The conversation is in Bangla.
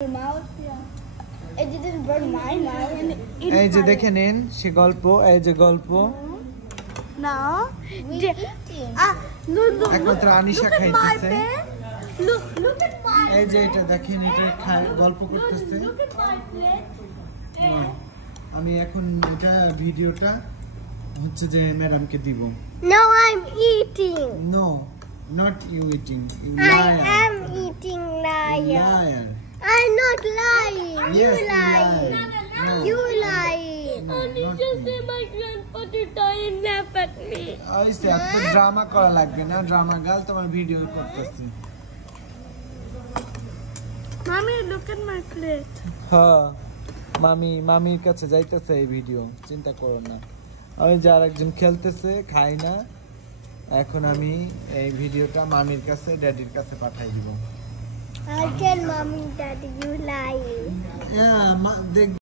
It didn't burn my mouth. এই যে দেখে নিন সে গল্প, এই যে গল্প। No. একমাত্র আনিশা খাইতেছে। Look at my. এই যে এটা দেখেন, এটা গল্প করতেছে। Look at my plate. আমি এখন এটা ভিডিওটা হচ্ছে যে ম্যাডামকে দিব। No, I'm eating. No, not you eating. You I liar. am eating, liar. Liar. I'm not lying. Yes, you lying. No. You lying. Only just say my grandpa to die and laugh at me. আইসে এত ড্রামা করা লাগবে না, ড্রামা গাল, তোমার ভিডিও করতেছি। Mommy, look at my plate. হ্যাঁ, মামির কাছে যাইতেছে এই ভিডিও, চিন্তা করো না। ওই যে আরেকজন খেলতেছে, খাই না। এখন আমি এই ভিডিওটা মামির কাছে, ড্যাডির কাছে পাঠাই দিব। I'll tell mommy that you lying. দেখ